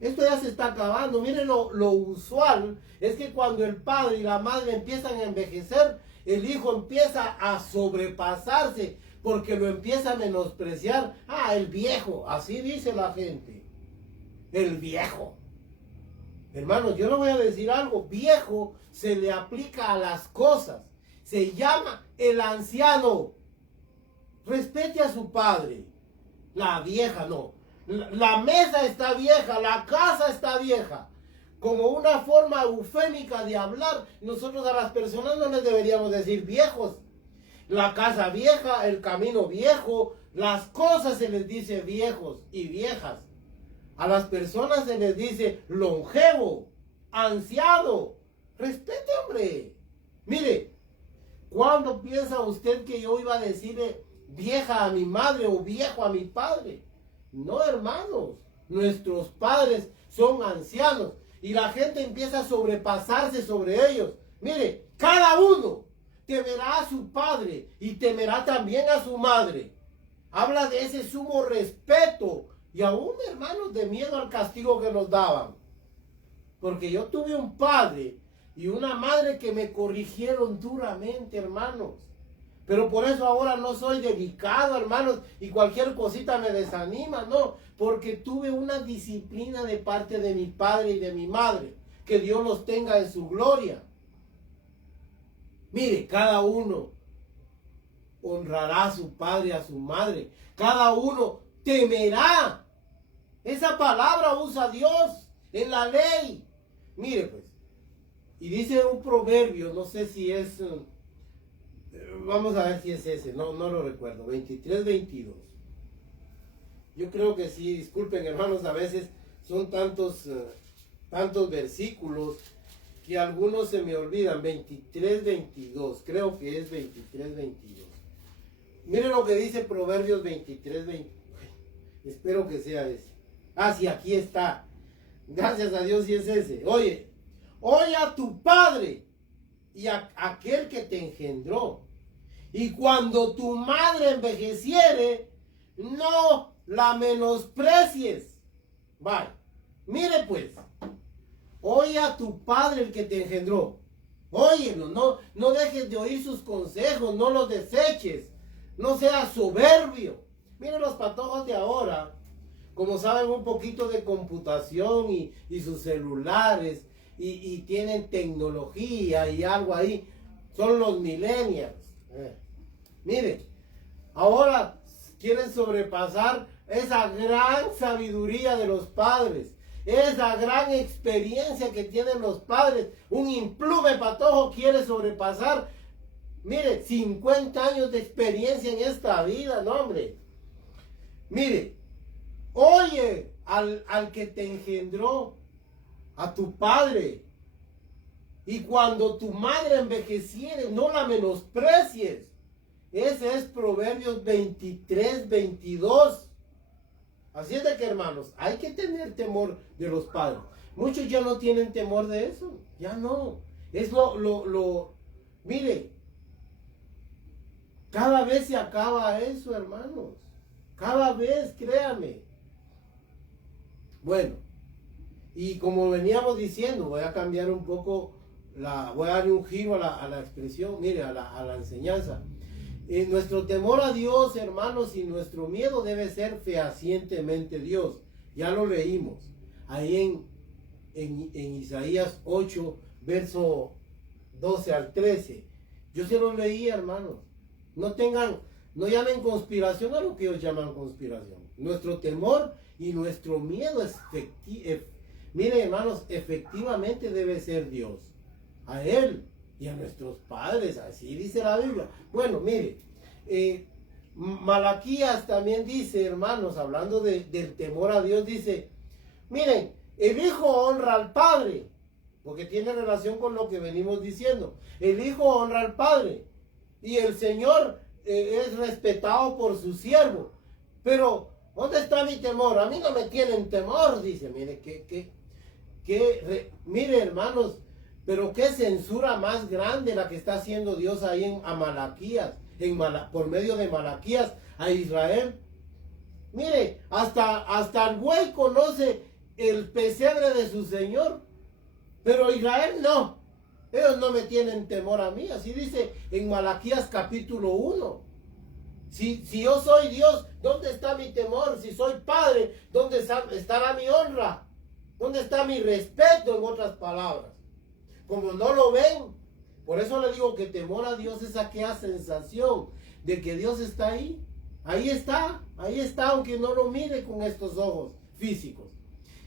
esto ya se está acabando. Miren, lo usual es que cuando el padre y la madre empiezan a envejecer, el hijo empieza a sobrepasarse porque lo empieza a menospreciar. Ah, el viejo, así dice la gente. El viejo. Hermanos, yo le voy a decir algo. Viejo se le aplica a las cosas. Se llama el anciano. Respete a su padre. La vieja no. La mesa está vieja, la casa está vieja. Como una forma eufémica de hablar, nosotros a las personas no les deberíamos decir viejos. La casa vieja, el camino viejo, las cosas se les dice viejos y viejas. A las personas se les dice longevo, anciano. Respete, hombre. Mire, ¿cuándo piensa usted que yo iba a decirle vieja a mi madre o viejo a mi padre? No, hermanos. Nuestros padres son ancianos y la gente empieza a sobrepasarse sobre ellos. Mire, cada uno temerá a su padre y temerá también a su madre. Habla de ese sumo respeto y aún, hermanos, de miedo al castigo que nos daban. Porque yo tuve un padre y una madre que me corrigieron duramente, hermanos. Pero por eso ahora no soy delicado, hermanos, y cualquier cosita me desanima, no. Porque tuve una disciplina de parte de mi padre y de mi madre. Que Dios los tenga en su gloria. Mire, cada uno honrará a su padre y a su madre. Cada uno temerá. Esa palabra usa Dios en la ley. Mire pues. Y dice un proverbio, no sé si es... vamos a ver si es ese, no lo recuerdo. 23-22. Yo creo que sí, disculpen hermanos, a veces son tantos versículos que algunos se me olvidan. 23-22, creo que es 23-22. Miren lo que dice Proverbios 23-22. Espero que sea ese. Ah, sí, aquí está. Gracias a Dios si es ese. Oye a tu padre y a aquel que te engendró. Y cuando tu madre envejeciere, no la menosprecies. Vale. Mire pues. Oye a tu padre el que te engendró. Óyelo, no dejes de oír sus consejos, no los deseches. No seas soberbio. Miren los patojos de ahora, como saben un poquito de computación y sus celulares y tienen tecnología y algo ahí, son los millennials. Miren, ahora quieren sobrepasar esa gran sabiduría de los padres esa gran experiencia que tienen los padres. Un implume patojo quiere sobrepasar, mire, 50 años de experiencia en esta vida, no hombre. Mire, oye al que te engendró, a tu padre. Y cuando tu madre envejeciere, no la menosprecies. Ese es Proverbios 23, 22. Así es de que, hermanos, hay que tener temor de los padres. Muchos ya no tienen temor de eso. Ya no. Es mire, cada vez se acaba eso, hermanos. Cada vez, créame. Bueno, y como veníamos diciendo, voy a cambiar un poco, voy a dar un giro a la expresión, mire, a la enseñanza. Nuestro temor a Dios, hermanos, y nuestro miedo debe ser fehacientemente Dios. Ya lo leímos ahí en Isaías 8, verso 12 al 13. Yo se los leí, hermanos. No llamen conspiración a lo que ellos llaman conspiración. Nuestro temor y nuestro miedo es miren, hermanos, efectivamente debe ser Dios. A Él y a nuestros padres, así dice la Biblia. Bueno, mire, Malaquías también dice, hermanos, hablando del temor a Dios, dice, miren, el hijo honra al padre, porque tiene relación con lo que venimos diciendo. El hijo honra al padre y el Señor es respetado por su siervo. Pero, ¿dónde está mi temor? A mí no me tienen temor, dice. Mire, mire, hermanos, pero qué censura más grande la que está haciendo Dios ahí a Malaquías, por medio de Malaquías a Israel. Mire, hasta el buey conoce el pesebre de su Señor, pero Israel no. Ellos no me tienen temor a mí. Así dice en Malaquías capítulo 1. Si yo soy Dios, ¿dónde está mi temor? Si soy padre, ¿dónde estará mi honra? ¿Dónde está mi respeto, en otras palabras? Como no lo ven, por eso le digo que temor a Dios es aquella sensación de que Dios está ahí. Ahí está, aunque no lo mire con estos ojos físicos.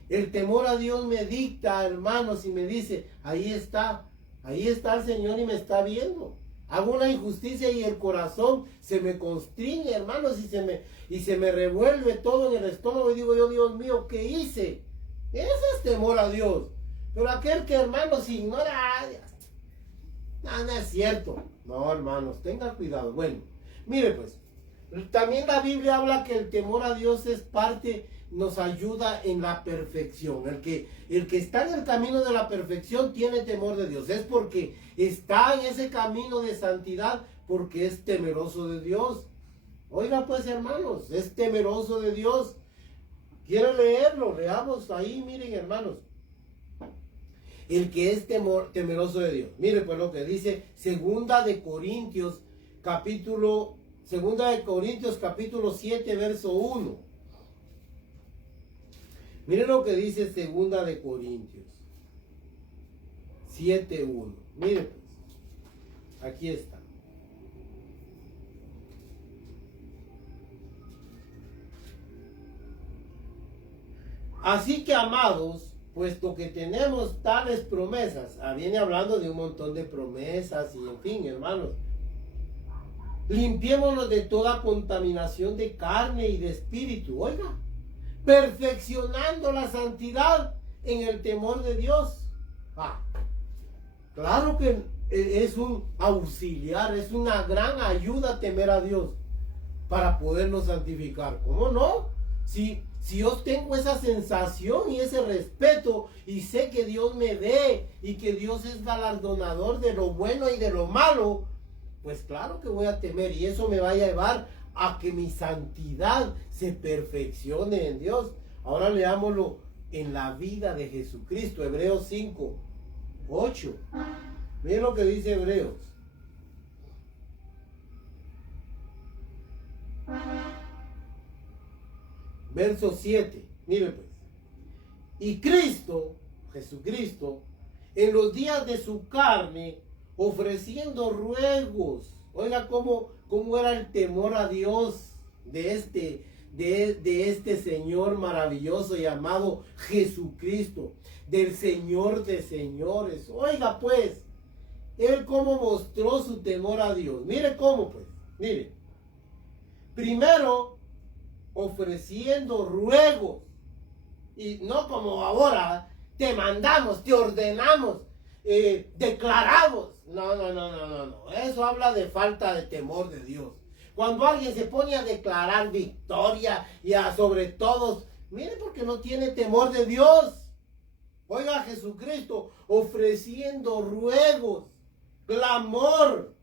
El temor a Dios me dicta, hermanos, y me dice, ahí está el Señor y me está viendo. Hago una injusticia y el corazón se me constriñe, hermanos, y se me revuelve todo en el estómago y digo yo, Dios mío, ¿qué hice? Ese es temor a Dios. Pero aquel que, hermanos, ignora, no es cierto. No, hermanos, tengan cuidado. Bueno, mire pues, también la Biblia habla que el temor a Dios es parte, nos ayuda en la perfección. El que está en el camino de la perfección tiene temor de Dios. Es porque está en ese camino de santidad, porque es temeroso de Dios. Oiga pues, hermanos, es temeroso de Dios. ¿Quiere leerlo? Leamos ahí, miren, hermanos. El que es temeroso de Dios. Mire pues lo que dice Segunda de Corintios capítulo 7, verso 1. Mire lo que dice Segunda de Corintios 7, 1. Mire pues, aquí está. Así que, amados, puesto que tenemos tales promesas, viene hablando de un montón de promesas y en fin, hermanos, limpiémonos de toda contaminación de carne y de espíritu, oiga, perfeccionando la santidad en el temor de Dios. Claro que es un auxiliar, es una gran ayuda temer a Dios para podernos santificar. ¿Cómo no? Si yo tengo esa sensación y ese respeto y sé que Dios me ve y que Dios es galardonador de lo bueno y de lo malo, pues claro que voy a temer y eso me va a llevar a que mi santidad se perfeccione en Dios. Ahora leámoslo en la vida de Jesucristo, Hebreos 5, 8. Miren lo que dice Hebreos. Verso 7, mire pues. Y Cristo, Jesucristo, en los días de su carne, ofreciendo ruegos. Oiga cómo era el temor a Dios de de este Señor maravilloso llamado Jesucristo, del Señor de señores. Oiga pues, Él cómo mostró su temor a Dios. Mire cómo pues, mire. Primero, ofreciendo ruegos. Y no como ahora, te mandamos, te ordenamos, declaramos. No. Eso habla de falta de temor de Dios. Cuando alguien se pone a declarar victoria y a sobre todos, mire, porque no tiene temor de Dios. Oiga, Jesucristo ofreciendo ruegos, clamor,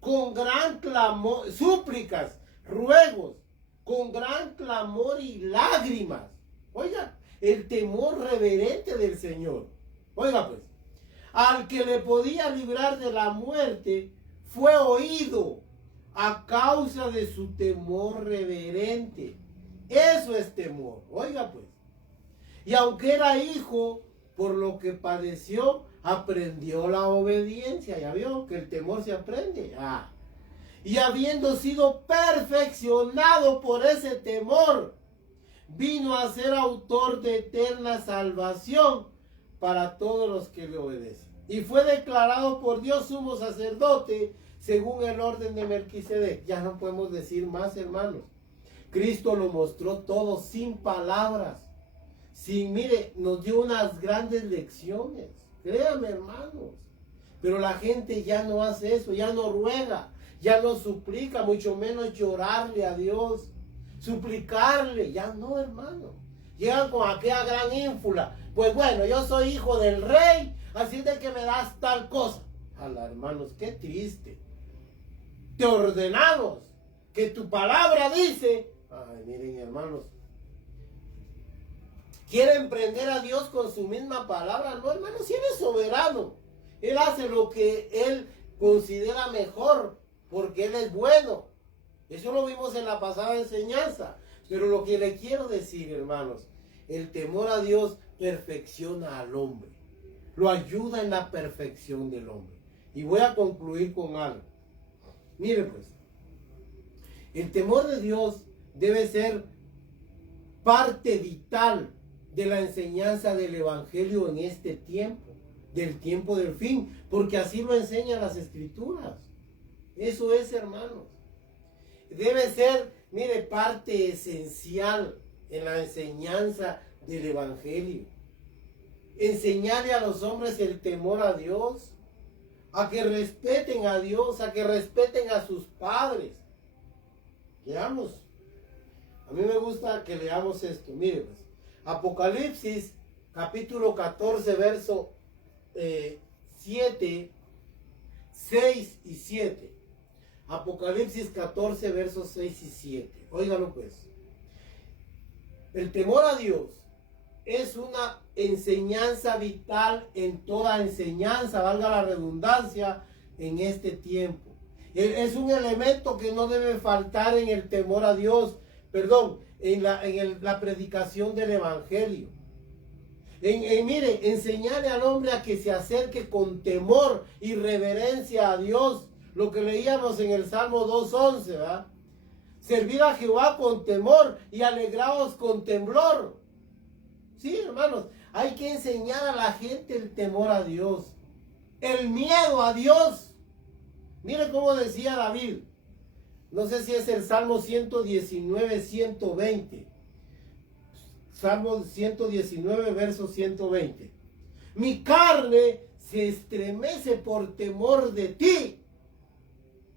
con gran clamor, súplicas, ruegos, con gran clamor y lágrimas. Oiga, el temor reverente del Señor. Oiga pues, al que le podía librar de la muerte, fue oído a causa de su temor reverente. Eso es temor. Oiga pues. Y aunque era hijo, por lo que padeció, aprendió la obediencia. Ya vio que el temor se aprende. Y habiendo sido perfeccionado por ese temor, vino a ser autor de eterna salvación para todos los que le obedecen. Y fue declarado por Dios sumo sacerdote según el orden de Melquisedec. Ya no podemos decir más, hermanos. Cristo lo mostró todo sin palabras. Mire, nos dio unas grandes lecciones. Créame, hermanos. Pero la gente ya no hace eso, ya no ruega, ya no suplica, mucho menos llorarle a Dios, suplicarle. Ya no, hermano. Llegan con aquella gran ínfula. Pues bueno, yo soy hijo del rey, así de que me das tal cosa. Ala, hermanos, qué triste. Te ordenamos que tu palabra dice. Ay, miren, hermanos. ¿Quiere emprender a Dios con su misma palabra? No, hermano, si Él es soberano. Él hace lo que Él considera mejor, porque Él es bueno. Eso lo vimos en la pasada enseñanza. Pero lo que le quiero decir, hermanos, el temor a Dios perfecciona al hombre. Lo ayuda en la perfección del hombre. Y voy a concluir con algo. Mire pues, el temor de Dios debe ser parte vital de la enseñanza del Evangelio en este tiempo, del tiempo del fin, porque así lo enseñan las Escrituras. Eso es, hermanos. Debe ser, mire, parte esencial en la enseñanza del Evangelio. Enseñarle a los hombres el temor a Dios, a que respeten a Dios, a que respeten a sus padres. Leamos. A mí me gusta que leamos esto. Mire pues. Apocalipsis, capítulo 14, verso 7, 6 y 7. Apocalipsis 14, versos 6 y 7. Óigalo pues. El temor a Dios es una enseñanza vital en toda enseñanza, valga la redundancia, en este tiempo. Es un elemento que no debe faltar en el temor a Dios, en la predicación del Evangelio. Mire, enseñarle al hombre a que se acerque con temor y reverencia a Dios. Lo que leíamos en el Salmo 2:11, ¿verdad? Servir a Jehová con temor y alegraos con temblor. Sí, hermanos, hay que enseñar a la gente el temor a Dios, el miedo a Dios. Mire cómo decía David. No sé si es el Salmo 119, 120. Salmo 119, verso 120. Mi carne se estremece por temor de ti,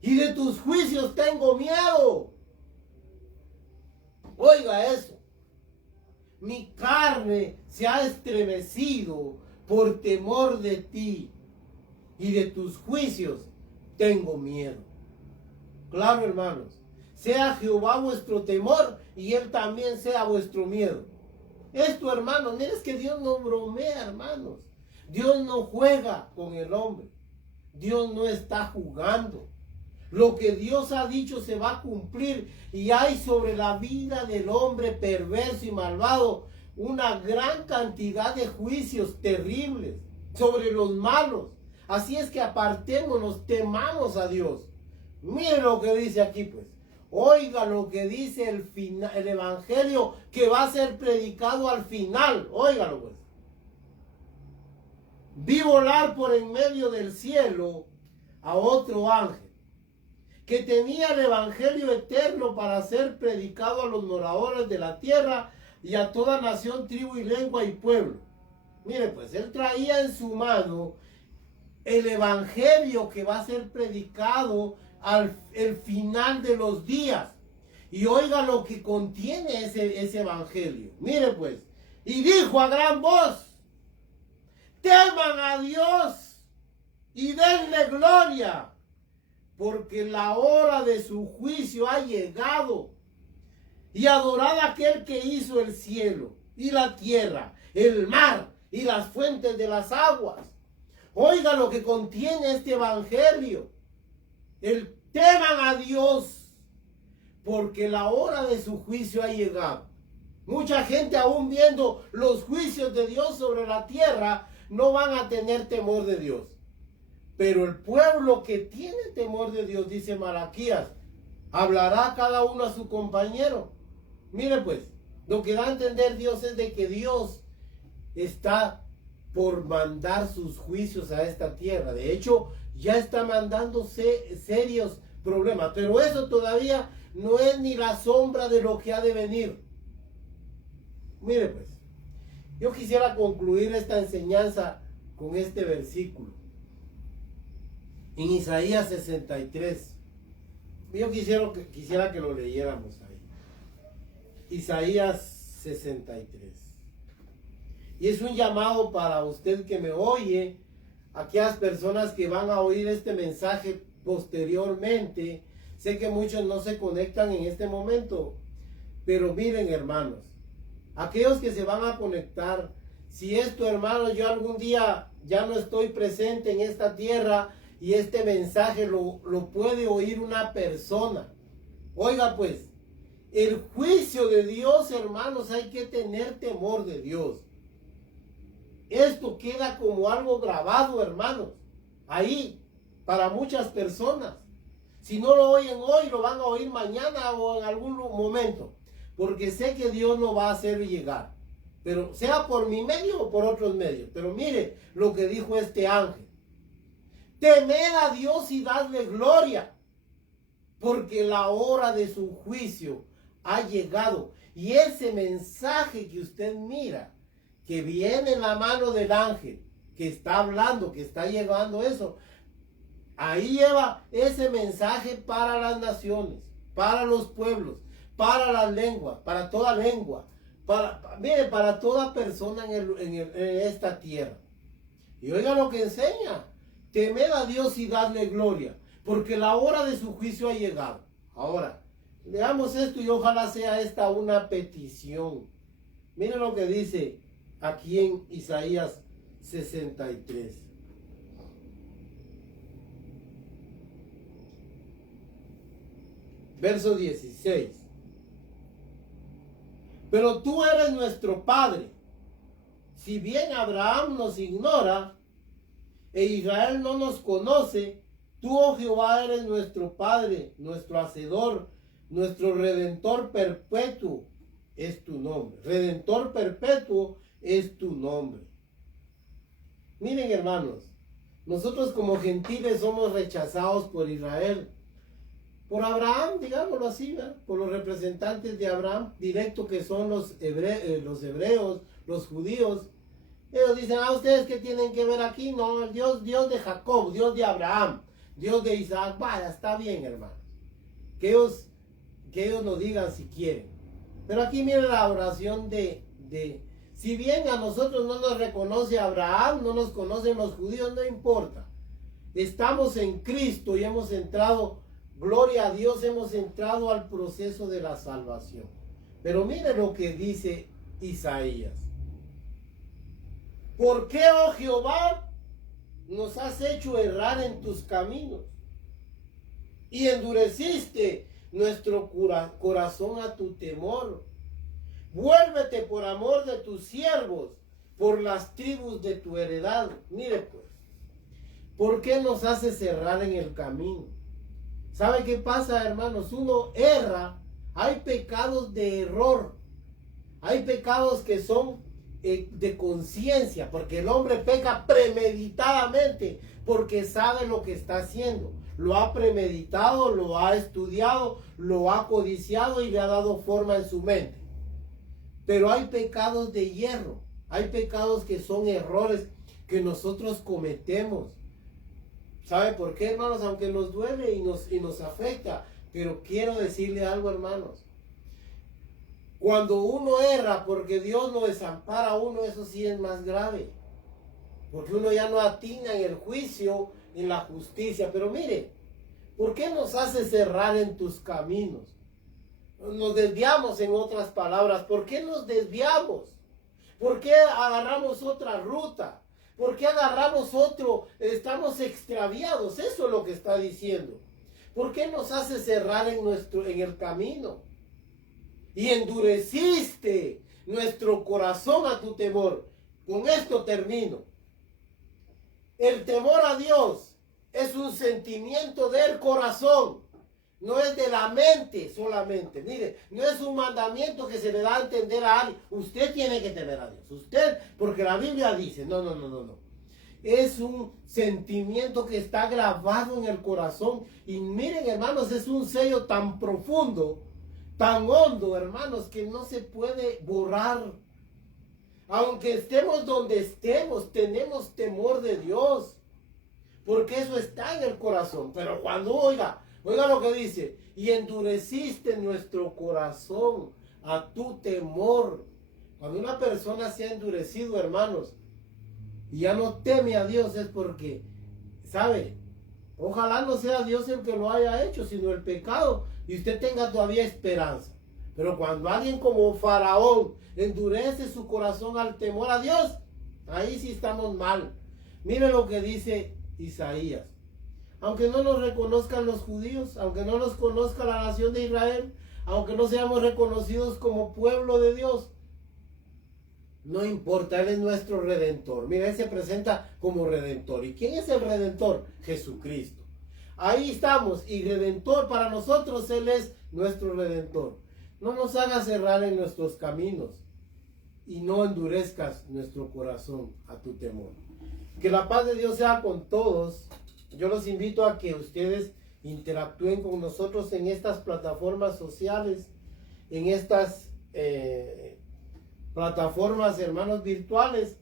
y de tus juicios tengo miedo. Oiga eso. Mi carne se ha estremecido por temor de ti, y de tus juicios tengo miedo. Claro, hermanos, sea Jehová vuestro temor y Él también sea vuestro miedo. Esto, hermanos, mira, es que Dios no bromea, hermanos. Dios no juega con el hombre. Dios no está jugando. Lo que Dios ha dicho se va a cumplir, y hay sobre la vida del hombre perverso y malvado una gran cantidad de juicios terribles sobre los malos. Así es que apartémonos, temamos a Dios. Mire lo que dice aquí pues. Oiga lo que dice el evangelio que va a ser predicado al final. Óigalo pues. Vi volar por en medio del cielo a otro ángel que tenía el evangelio eterno para ser predicado a los moradores de la tierra y a toda nación, tribu y lengua y pueblo. Mire pues, él traía en su mano el evangelio que va a ser predicado el final de los días. Y oiga lo que contiene ese evangelio. Mire pues, y dijo a gran voz: teman a Dios y denle gloria, porque la hora de su juicio ha llegado. Y adorad a aquel que hizo el cielo y la tierra, el mar y las fuentes de las aguas. Oiga lo que contiene este evangelio. El teman a Dios, porque la hora de su juicio ha llegado. Mucha gente, aún viendo los juicios de Dios sobre la tierra, no van a tener temor de Dios. Pero el pueblo que tiene temor de Dios, dice Malaquías, hablará cada uno a su compañero. Mire pues, lo que da a entender Dios es de que Dios está por mandar sus juicios a esta tierra. De hecho, ya está mandando serios problemas. Pero eso todavía no es ni la sombra de lo que ha de venir. Mire pues, yo quisiera concluir esta enseñanza con este versículo. En Isaías 63. Yo quisiera que lo leyéramos ahí. Isaías 63. Y es un llamado para usted que me oye, aquellas personas que van a oír este mensaje posteriormente. Sé que muchos no se conectan en este momento, pero miren, hermanos, aquellos que se van a conectar, si esto, hermanos, yo algún día ya no estoy presente en esta tierra y este mensaje lo puede oír una persona. Oiga pues, el juicio de Dios, hermanos, hay que tener temor de Dios. Esto queda como algo grabado, hermanos, ahí, para muchas personas. Si no lo oyen hoy, lo van a oír mañana o en algún momento, porque sé que Dios lo va a hacer llegar, pero sea por mi medio o por otros medios. Pero mire lo que dijo este ángel: temed a Dios y dadle gloria, porque la hora de su juicio ha llegado. Y ese mensaje que usted mira, que viene en la mano del ángel, que está hablando, que está llevando eso, ahí lleva ese mensaje para las naciones, para los pueblos, para las lenguas, para toda lengua, para toda persona en esta tierra. Y oiga lo que enseña: temed a Dios y dadle gloria, porque la hora de su juicio ha llegado. Ahora, leamos esto y ojalá sea esta una petición. Miren lo que dice aquí en Isaías 63. Verso 16. Pero tú eres nuestro Padre. Si bien Abraham nos ignora e Israel no nos conoce, tú, oh Jehová, eres nuestro Padre, nuestro Hacedor, nuestro Redentor perpetuo es tu nombre. Redentor perpetuo es tu nombre. Miren, hermanos, nosotros como gentiles somos rechazados por Israel, por Abraham, digámoslo así, ¿verdad? Por los representantes de Abraham directo, que son los hebreos, los judíos. Ellos dicen: ¿a ustedes qué tienen que ver aquí? No, el Dios de Jacob, Dios de Abraham, Dios de Isaac. Vaya, está bien, hermanos, que ellos lo digan si quieren. Pero aquí miren la oración si bien a nosotros no nos reconoce Abraham, no nos conocen los judíos, no importa. Estamos en Cristo y hemos entrado, gloria a Dios, hemos entrado al proceso de la salvación. Pero mire lo que dice Isaías: ¿por qué, oh Jehová, nos has hecho errar en tus caminos y endureciste nuestro corazón a tu temor? Vuélvete por amor de tus siervos, por las tribus de tu heredad. Mire pues, ¿por qué nos haces errar en el camino? ¿Sabe qué pasa, hermanos? Uno erra, hay pecados de error, hay pecados que son de conciencia, porque el hombre peca premeditadamente, porque sabe lo que está haciendo. Lo ha premeditado, lo ha estudiado, lo ha codiciado y le ha dado forma en su mente. Pero hay pecados de hierro, hay pecados que son errores que nosotros cometemos. ¿Sabe por qué, hermanos? Aunque nos duele y nos afecta, pero quiero decirle algo, hermanos. Cuando uno erra porque Dios lo desampara a uno, eso sí es más grave. Porque uno ya no atina en el juicio, en la justicia. Pero mire, ¿por qué nos haces errar en tus caminos? Nos desviamos, en otras palabras. ¿Por qué nos desviamos? ¿Por qué agarramos otra ruta? ¿Por qué agarramos otro? Estamos extraviados. Eso es lo que está diciendo. ¿Por qué nos haces errar en el camino? Y endureciste nuestro corazón a tu temor. Con esto termino. El temor a Dios es un sentimiento del corazón. No es de la mente solamente. Mire, no es un mandamiento que se le da a entender a alguien. Usted tiene que temer a Dios. Usted, porque la Biblia dice, no. Es un sentimiento que está grabado en el corazón. Y miren, hermanos, es un sello tan profundo, tan hondo, hermanos, que no se puede borrar. Aunque estemos donde estemos, tenemos temor de Dios, porque eso está en el corazón. Pero cuando oiga lo que dice, y endureciste nuestro corazón a tu temor. Cuando una persona se ha endurecido, hermanos, y ya no teme a Dios, es porque, ¿sabe? Ojalá no sea Dios el que lo haya hecho, sino el pecado, y usted tenga todavía esperanza. Pero cuando alguien como Faraón endurece su corazón al temor a Dios, ahí sí estamos mal. Mire lo que dice Isaías. Aunque no nos reconozcan los judíos, aunque no nos conozca la nación de Israel, aunque no seamos reconocidos como pueblo de Dios, no importa, Él es nuestro Redentor. Mira, Él se presenta como Redentor. ¿Y quién es el Redentor? Jesucristo. Ahí estamos, y Redentor para nosotros, Él es nuestro Redentor. No nos hagas cerrar en nuestros caminos y no endurezcas nuestro corazón a tu temor. Que la paz de Dios sea con todos. Yo los invito a que ustedes interactúen con nosotros en estas plataformas sociales, en estas plataformas, hermanos, virtuales,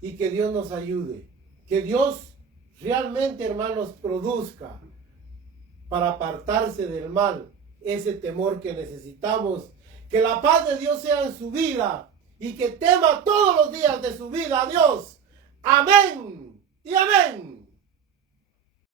y que Dios nos ayude. Que Dios realmente, hermanos, produzca para apartarse del mal ese temor que necesitamos. Que la paz de Dios sea en su vida y que tema todos los días de su vida a Dios. Amén y amén.